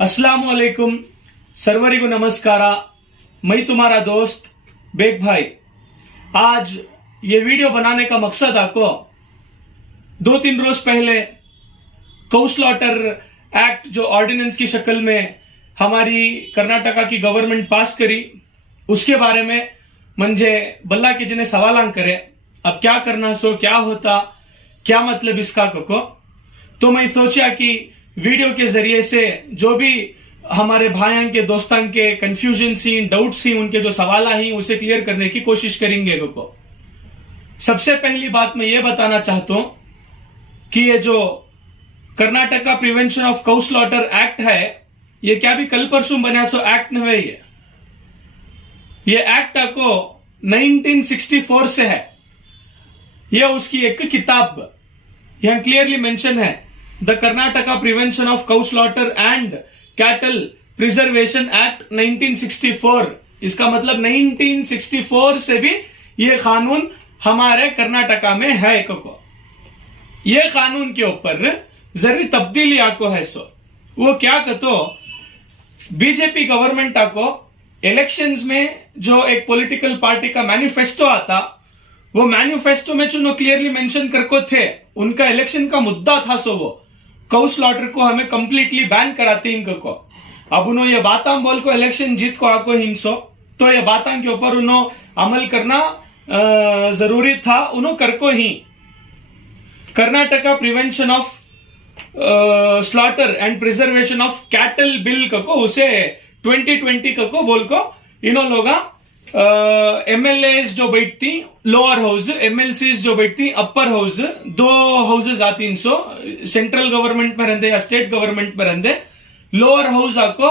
अस्सलाम वालेकुम, सर्वरिगु नमस्कारा। मैं तुम्हारा दोस्त बेग भाई। आज ये वीडियो बनाने का मकसद आपको 2-3 रोज पहले कौ स्लॉटर एक्ट जो ऑर्डिनेंस की शक्ल में हमारी कर्नाटका की गवर्नमेंट पास करी उसके बारे में मंजे बल्ला के जिन्हें सवाल करे अब क्या करना सो क्या होता क्या मतलब इसका को। तो मैं सोचा कि वीडियो के जरिए से जो भी हमारे भाइयों के दोस्तों के कंफ्यूजन सी डाउट सी उनके जो सवाल ही उसे क्लियर करने की कोशिश करेंगे को। सबसे पहली बात मैं ये बताना चाहता हूं कि ये जो Karnataka prevention of cow slaughter act है ये क्या भी कल परसों बना सो एक्ट नहीं है। ये एक्ट को 1964 से है। यह उसकी एक किताब यहां क्लियरली मेंशन है, the Karnataka prevention of cow slaughter and cattle preservation act 1964। इसका मतलब 1964 से भी ये कानून हमारे कर्नाटका में है को। ये कानून के ऊपर जरूरी तब्दीली आको है सो वो क्या कहते बीजेपी गवर्नमेंट को इलेक्शंस में जो एक पॉलिटिकल पार्टी का मैनिफेस्टो आता वो मैनिफेस्टो में चुनो क्लियरली मेंशन करको थे। उनका इलेक्शन का मुद्दा था सो वो काउ स्लॉटर को हमें कंप्लीटली बैन कराते इनको। अब उन्होंने ये बातें बोल को इलेक्शन जीत को आको हिंसो तो ये बातें के ऊपर उन्होंने अमल करना जरूरी था। उन्होंने करको ही Karnataka prevention of slaughter and preservation of cattle bill को उसे 2020 को बोल को इन्हों लोग एमएलएस जो बैठती लोअर हाउस, एमएलसीज जो बैठती अपर हाउस, दो हाउसेज आती इनसो सेंट्रल गवर्नमेंट में रहते या स्टेट गवर्नमेंट में रहते। लोअर हाउस आपको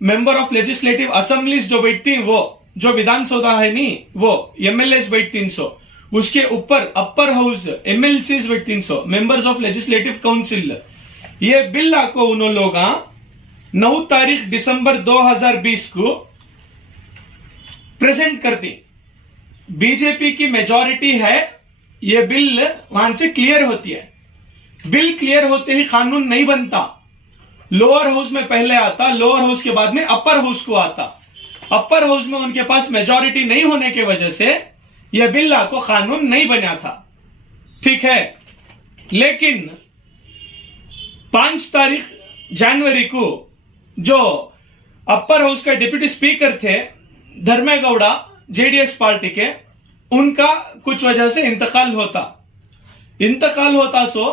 मेंबर ऑफ लेजिस्लेटिव असेंबलीज जो बैठती वो जो विधानसभा है नहीं वो एमएलएस बैठती इनसो। उसके ऊपर अपर हाउस एमएलसीज बैठती INSO members of legislative council. ये बिल आपको उन लोग 9 तारीख दिसंबर 2020 को प्रेजेंट करती। बीजेपी की मेजॉरिटी है, ये बिल वहां से क्लियर होती है। बिल क्लियर होते ही कानून नहीं बनता। लोअर हाउस में पहले आता, लोअर हाउस के बाद में अपर हाउस को आता। अपर हाउस में उनके पास मेजॉरिटी नहीं होने की वजह से यह बिल को कानून नहीं बना था, ठीक है। लेकिन 5 तारीख जनवरी को जो अपर हाउस का डिप्टी स्पीकर थे धर्मेगौड़ा जेडीएस पार्टी के, उनका कुछ वजह से इंतकाल होता सो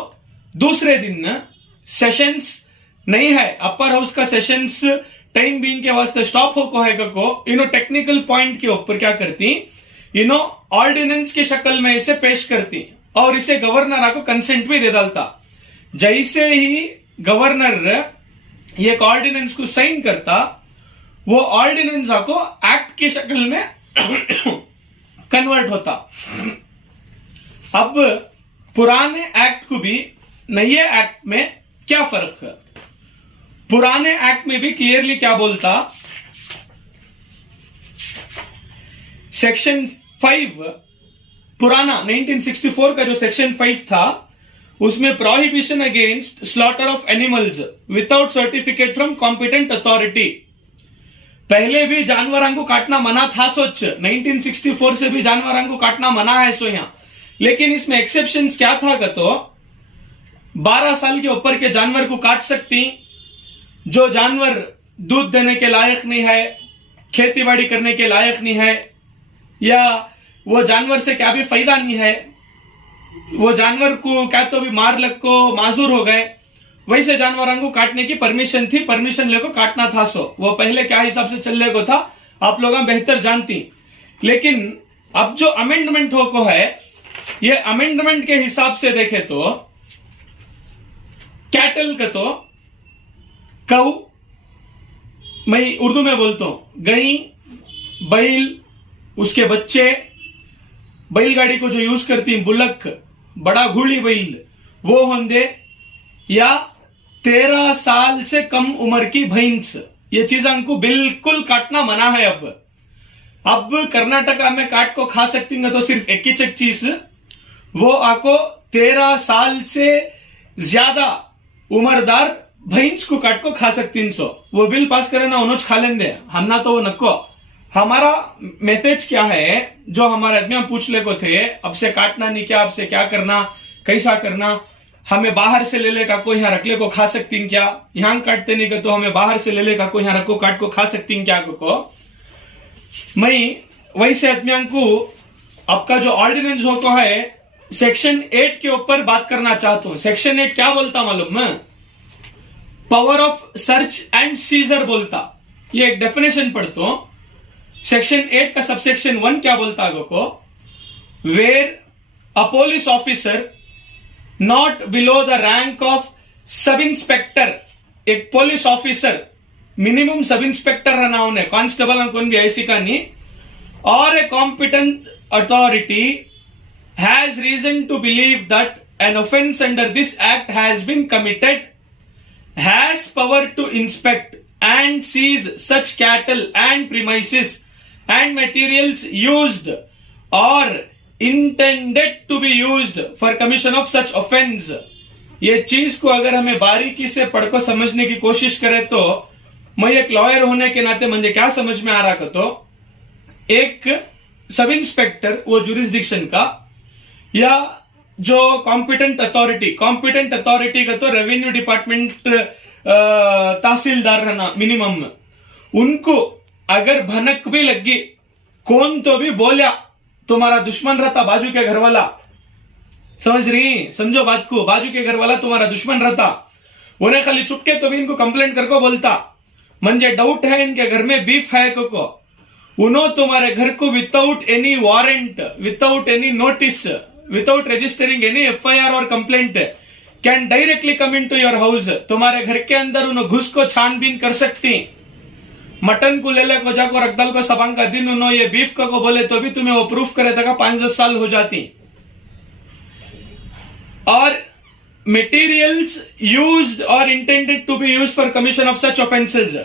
दूसरे दिन सेशंस नहीं है। अपर हाउस का सेशंस टाइम बीइंग के वास्ते स्टॉप हो को इन्हों टेक्निकल पॉइंट के ऊपर क्या करती, इन्हों ऑर्डिनेंस की शक्ल में इसे पेश करती और इसे गवर्नर को कंसेंट भी दे डालता। जैसे ही गवर्नर ये ऑर्डिनेंस को साइन करता वो ऑर्डिनेंस को एक्ट की शक्ल में कन्वर्ट होता। अब पुराने एक्ट को भी नए एक्ट में क्या फर्क है? पुराने एक्ट में भी क्लियरली क्या बोलता, सेक्शन 5 पुराना 1964 का जो सेक्शन 5 था उसमें prohibition against slaughter of animals without certificate from competent authority. पहले भी जानवरों को काटना मना था सोच, 1964 से भी जानवरों को काटना मना है सो यहां। लेकिन इसमें एक्सेप्शंस क्या था का तो 12 साल के ऊपर के जानवर को काट सकती, जो जानवर दूध देने के लायक नहीं है, खेतीबाड़ी करने के लायक नहीं है, या वो जानवर से क्या भी फायदा नहीं है, वो जानवर को क्या तो भी मार लग को माजूर हो गए, वैसे जानवरों को काटने की परमिशन थी। परमिशन लेको काटना था सो वो पहले क्या हिसाब से चलने को था आप लोग बेहतर जानती। लेकिन अब जो अमेंडमेंट हो को है ये अमेंडमेंट के हिसाब से देखे तो कैटल का तो कौ, मैं उर्दू में बोलता हूं गई, बैल, उसके बच्चे, बैलगाड़ी को जो यूज करती बुलक, बड़ा घोड़ी बैल वो होंगे, या 13 साल से कम उम्र की भैंस, ये चीजों को बिल्कुल काटना मना है। अब कर्नाटका में काट को खा सकती है तो सिर्फ एक ही चीज, वो आपको 13 साल से ज्यादा उम्रदार भैंस को काट को खा सकती सो वो बिल पास करे ना उन्होंने खा लेंगे हम ना तो वो नको। हमारा मैसेज क्या है जो हमारे आदमी हम पूछ ले को थे अब से काटना नहीं क्या, अब से क्या करना, कैसा करना, हमें बाहर से ले ले का को यहाँ रख ले को खा सकती क्या, यहाँ काटते नहीं का तो हमें बाहर से ले ले का को यहाँ रखो काट को खा सकती क्या को। मैं वैसे आदमियों को आपका जो ऑर्डिनेंस हो को है सेक्शन 8 के ऊपर बात करना चाहता हूं। सेक्शन 8 क्या बोलता मालूम है? Power of search and seizure बोलता। ये एक डेफिनेशन पढ़ता हूं। सेक्शन 8 का सबसेक्शन 1 क्या बोलता है को? Where a police officer not below the rank of sub inspector, एक police officer minimum sub inspector रहना उन्हें, कांस्टेबल अंकोन भी ऐसी का नहीं, और a competent authority has reason to believe that an offence under this act has been committed, has power to inspect and seize such cattle and premises and materials used or intended to be used for commission of such offence। ये चीज को अगर हमें बारीकी से पढ़ को समझने की कोशिश करें तो मैं एक लॉयर होने के नाते मुझे क्या समझ में आ रहा का तो एक सब इंस्पेक्टर वो जुरिस्डिक्शन का या जो कॉम्पिटेंट अथॉरिटी का तो रेवेन्यू डिपार्टमेंट तहसीलदार रहना मिनिमम, उनको अगर भनक भी लगी कौन तो भी बोलिया तुम्हारा दुश्मन रहता बाजू के घर वाला, समझ रही, समझो बात को, बाजू के घर वाला तुम्हारा दुश्मन रहता, उन्हें खाली चुपके तो भी इनको कंप्लेंट करको बोलता मुझे डाउट है इनके घर में बीफ है को उन्होंने तुम्हारे घर को without any warrant, without any notice, without registering any FIR और complaint can directly come into your house। तुम्हारे घर के अंदर उन्होंने घुस को छानबीन कर सकती, मटन को ले ले को जाको रखदल को सबंग का दिन उन्होंने ये बीफ का को बोले तो भी तुम्हें वो प्रूफ करे तक 5-10 साल हो जाती। और materials used or intended to be used for commission of such offences।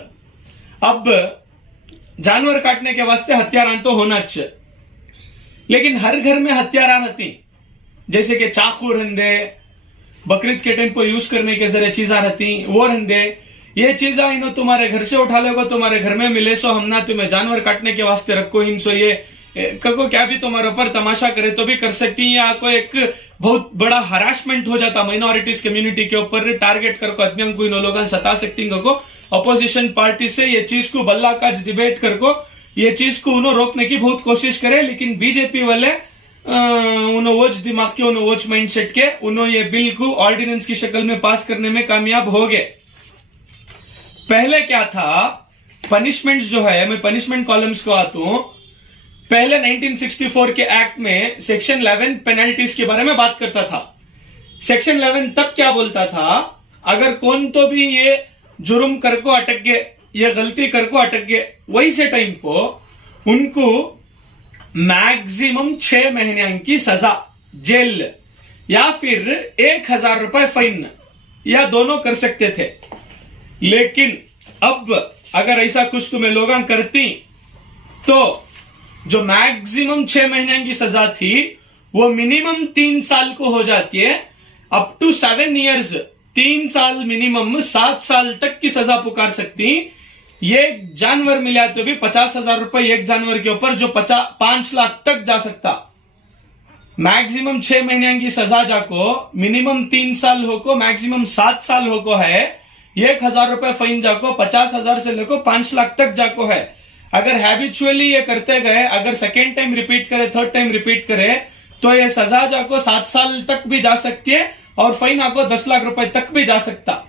अब जानवर काटने के वास्ते हथियार तो होना चाहिए, लेकिन हर घर में हथियार रहती, जैसे कि चाकू रहते, बकरीद के टाइम पर यूज करने के जरिए चीजा रहती वो रहते, ये चीजा इन्हों तुम्हारे घर से उठा ले तुम्हारे घर में मिले सो हम ना तुम्हें जानवर काटने के वास्ते रखो इनसो ये को क्या भी तुम्हारे ऊपर तमाशा करे तो भी कर सकती, या कोई एक बहुत बड़ा हरासमेंट हो जाता माइनॉरिटीज कम्युनिटी के ऊपर, टारगेट करको आदमियों को इन लोगों सता सकती को अपोजिशन पार्टी से ये चीज को बल्ला काज डिबेट करको ये चीज को उन्होंने रोकने की बहुत कोशिश करे, लेकिन बीजेपी वाले उन्होंने वोच दिमाग के, उन्होंने वोच माइंडसेट के, उन्होंने ये बिल को ऑर्डिनेंस की शक्ल में पास करने में कामयाब हो गए। पहले क्या था, पनिशमेंट जो है, मैं पनिशमेंट कॉलम्स को आता हूं। पहले 1964 के एक्ट में सेक्शन 11 पेनल्टीज के बारे में बात करता था। सेक्शन 11 तब क्या बोलता था, अगर कौन तो भी ये जुर्म कर को अटक गए, ये गलती कर को अटक गए, वही से टाइम को उनको मैक्सिमम 6 महीने की सजा जेल या फिर 1000 रुपए फाइन या दोनों कर सकते थे। लेकिन अब अगर ऐसा कुछ तुम्हें लोग करती तो जो मैक्सिमम 6 महीने की सजा थी वो मिनिमम 3 साल को हो जाती है, अप टू 7 इयर्स, 3 साल मिनिमम 7 साल तक की सजा पुकार सकती। ये जानवर मिला तो भी 50,000 रुपए एक जानवर के ऊपर, जो 5 लाख तक जा सकता। मैक्सिमम 6 महीने की सजा जाको, मिनिमम 3 साल हो को, मैक्सिमम 7 साल हो को है, 1,000 रुपए फाइन जाको, 50,000 से लेको 5 लाख तक जाको है। अगर हैबिचुअली ये करते गए, अगर सेकेंड टाइम रिपीट करे, थर्ड टाइम रिपीट करे, तो ये सजा जाको 7 साल तक भी जा सकती है और फाइन आपको 10 लाख रुपए तक भी जा सकता।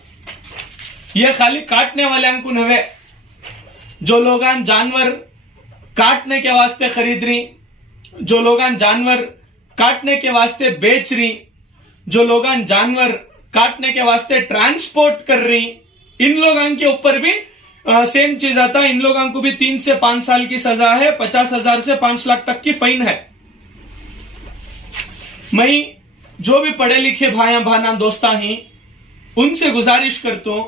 ये खाली काटने वाले को नवे, जो लोग जानवर काटने के वास्ते खरीद रही, जो लोग जानवर काटने के वास्ते बेच रही, जो लोग जानवर काटने के वास्ते ट्रांसपोर्ट कर रही, इन लोगों के ऊपर भी सेम चीज आता। इन लोगों को भी 3 से 5 साल की सजा है, 50,000 से 5 लाख तक की फाइन है। मैं जो भी पढ़े लिखे भाइयां भाना दोस्ता ही उनसे गुजारिश करता हूं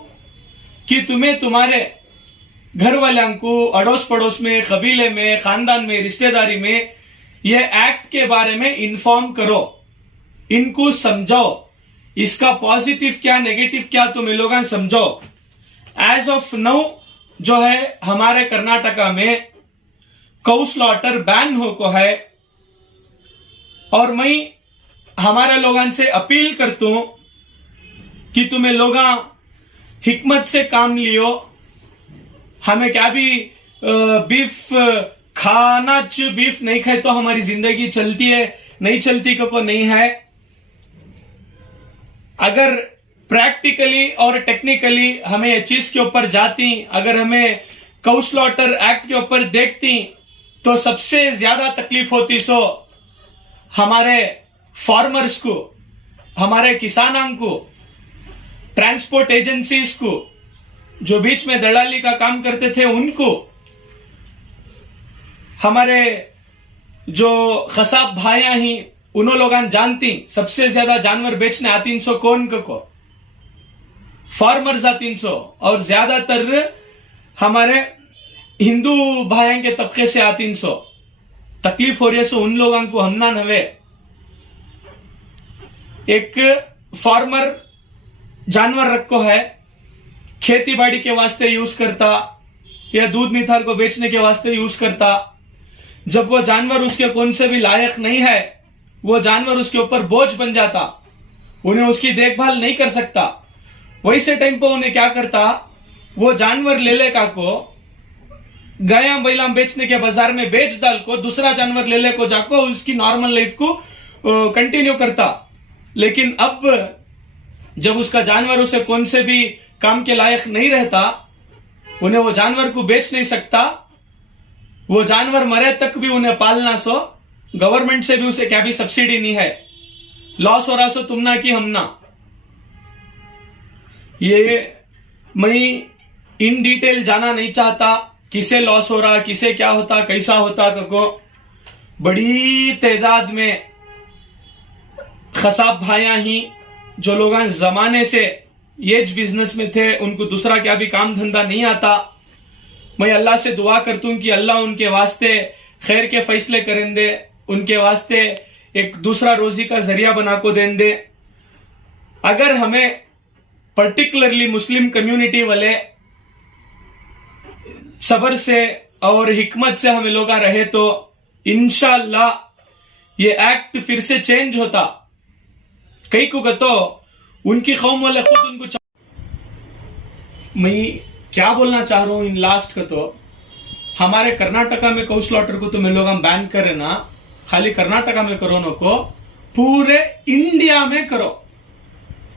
कि तुम्हें तुम्हारे घर वालों को, अड़ोस पड़ोस में, कबीले में, खानदान में, रिश्तेदारी में ये एक्ट के बारे में इन्फॉर्म करो, इनको समझाओ। इसका पॉजिटिव क्या नेगेटिव क्या तुम ये लोग समझो। एज ऑफ नाउ जो है हमारे कर्नाटका में कौ स्लॉटर बैन हो को है, और मैं हमारे लोगों से अपील करता हूं कि तुम्हें लोग हिकमत से काम लियो। हमें क्या भी बीफ खाना बीफ नहीं खाए तो हमारी जिंदगी चलती है, नहीं चलती को नहीं है। अगर प्रैक्टिकली और टेक्निकली हमें ये चीज के ऊपर जाती, अगर हमें कौ स्लॉटर एक्ट के ऊपर देखती, तो सबसे ज्यादा तकलीफ होती सो हमारे फार्मर्स को, हमारे किसानों को, ट्रांसपोर्ट एजेंसीज को, जो बीच में दलाली का काम करते थे उनको, हमारे जो खसाब भाइयां ही उन्हों लोग जानती सबसे ज्यादा जानवर बेचने आती सो कौन को, फार्मर्स आती सो, और ज्यादातर हमारे हिंदू भाइयों के तबके से आती सो। तकलीफ हो रही है सो उन लोगों को हमना नवे। एक फार्मर जानवर रखो है, खेती बाड़ी के वास्ते यूज करता या दूध निथार को बेचने के वास्ते यूज करता। जब वो जानवर उसके कौन से भी लायक नहीं है, वो जानवर उसके ऊपर बोझ बन जाता, उन्हें उसकी देखभाल नहीं कर सकता। वैसे टाइम पर उन्हें क्या करता, वो जानवर ले लेका को गाया बैला बेचने के बाजार में बेच डाल को दूसरा जानवर ले ले को जाको उसकी नॉर्मल लाइफ को कंटिन्यू करता। लेकिन अब जब उसका जानवर उसे कौन से भी काम के लायक नहीं रहता, उन्हें वो जानवर को बेच नहीं सकता, वो जानवर मरे तक भी उन्हें पालना सो, गवर्नमेंट से भी उसे क्या भी सब्सिडी नहीं है, लॉस हो रहा सो तुम ना कि हम ना। ये मैं इन डिटेल जाना नहीं चाहता, किसे लॉस हो रहा, किसे क्या होता, कैसा होता को। बड़ी तादाद में खसाब भाइयां ही जो लोग जमाने से येज बिजनेस में थे, उनको दूसरा क्या भी काम धंधा नहीं आता। मैं अल्लाह से दुआ करता हूं कि अल्लाह उनके वास्ते खैर के फैसले करें दे, उनके वास्ते एक दूसरा रोजी का जरिया बना को दें दे। अगर हमें पर्टिकुलरली मुस्लिम कम्युनिटी वाले सबर से और हिकमत से हमें लोग रहे तो इंशाअल्लाह ये एक्ट फिर से चेंज होता। कई को तो उनकी कौम वाले खुद उनको मैं क्या बोलना चाह रहा हूं इन लास्ट का, तो हमारे कर्नाटका में कौ स्लॉटर को तो मैं लोग बैन करे ना, खाली कर्नाटका में करो ना को, पूरे इंडिया में करो।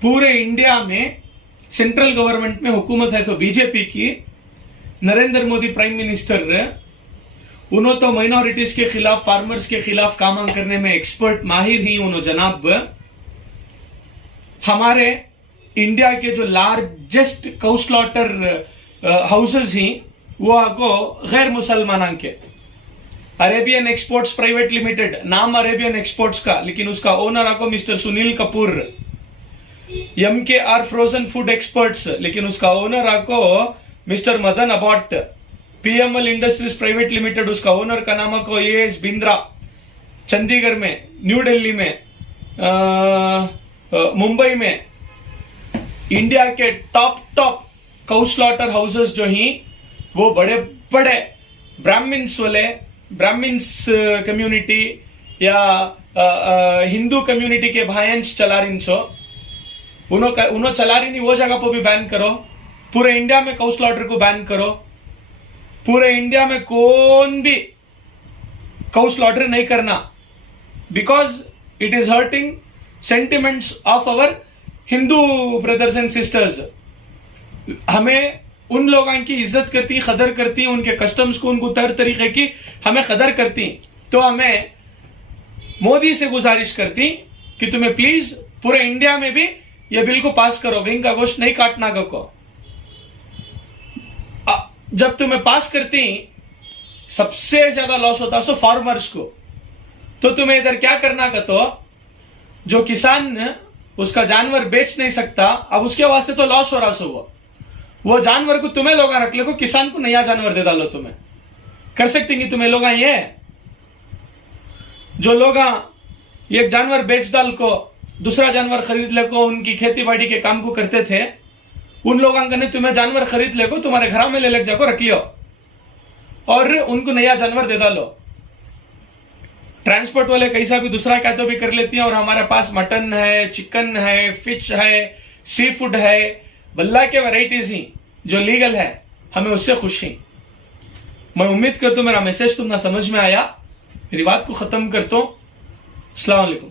पूरे इंडिया में सेंट्रल गवर्नमेंट में हुकूमत है तो बीजेपी की, नरेंद्र मोदी प्राइम मिनिस्टर, उन्होंने तो माइनॉरिटीज के खिलाफ, फार्मर्स के खिलाफ काम करने में एक्सपर्ट माहिर ही उन्होंने जनाब। हमारे इंडिया के जो लार्जेस्ट कौ स्लॉटर हाउसेस ही वो आपको गैर मुसलमान के, अरेबियन एक्सपोर्ट्स प्राइवेट लिमिटेड, नाम अरेबियन एक्सपोर्ट्स का, लेकिन उसका ओनर आपको mister Sunil Kapoor. MKR frozen food experts, लेकिन उसका ओनर आपको mister Madan Abbott. PML industries private limited, उसका ओनर का नाम आपको AS बिंद्रा। चंडीगढ़ में, न्यू दिल्ली में, मुंबई में इंडिया के टॉप कौ स्लॉटर हाउसेस जो ही वो बड़े बड़े ब्राह्मण्स वाले, ब्राह्मण्स कम्युनिटी या हिंदू कम्युनिटी के भाइयंस चला रही सो, उन्होंने चला रही नहीं, वो जगह पर भी बैन करो। पूरे इंडिया में कौ स्लॉटर को बैन करो। पूरे इंडिया में कौन भी कौ स्लॉटर नहीं करना, because it is hurting sentiments of our Hindu brothers and sisters. हमें उन लोगों की इज्जत करती, कदर करती, उनके कस्टम्स को, उनको तर तरीके की हमें कदर करती, तो हमें मोदी से गुजारिश करती कि तुम्हें प्लीज पूरे इंडिया में भी ये बिल को पास करो, गईं का गोश्त नहीं काटना को। जब तुम्हें पास करती सबसे ज्यादा लॉस होता सो फार्मर्स को, तो तुम्हें इधर क्या करना का, तो जो किसान उसका जानवर बेच नहीं सकता, अब उसके वास्ते तो लॉस हो रहा सो वो जानवर को तुम्हें लोग रख लो, किसान को नया जानवर दे डालो। तुम्हें कर सकते कि तुम्हें लोग ये जो लोग एक जानवर बेच डाल को दूसरा जानवर खरीद ले को उनकी खेती बाड़ी के काम को करते थे, उन लोगों ने तुम्हें जानवर खरीद ले को तुम्हारे घर में ले लग जाको रख लियो और उनको नया जानवर दे डालो। ट्रांसपोर्ट वाले कैसा भी दूसरा क्या तो भी कर लेती हैं और हमारे पास मटन है, चिकन है, फिश है, सी फूड है, बल्ला के वैरायटीज ही जो लीगल है, हमें उससे खुशी। मैं उम्मीद करता हूं मेरा मैसेज तुमने समझ में आया। मेरी बात को खत्म करता हूं। अस्सलाम वालेकुम।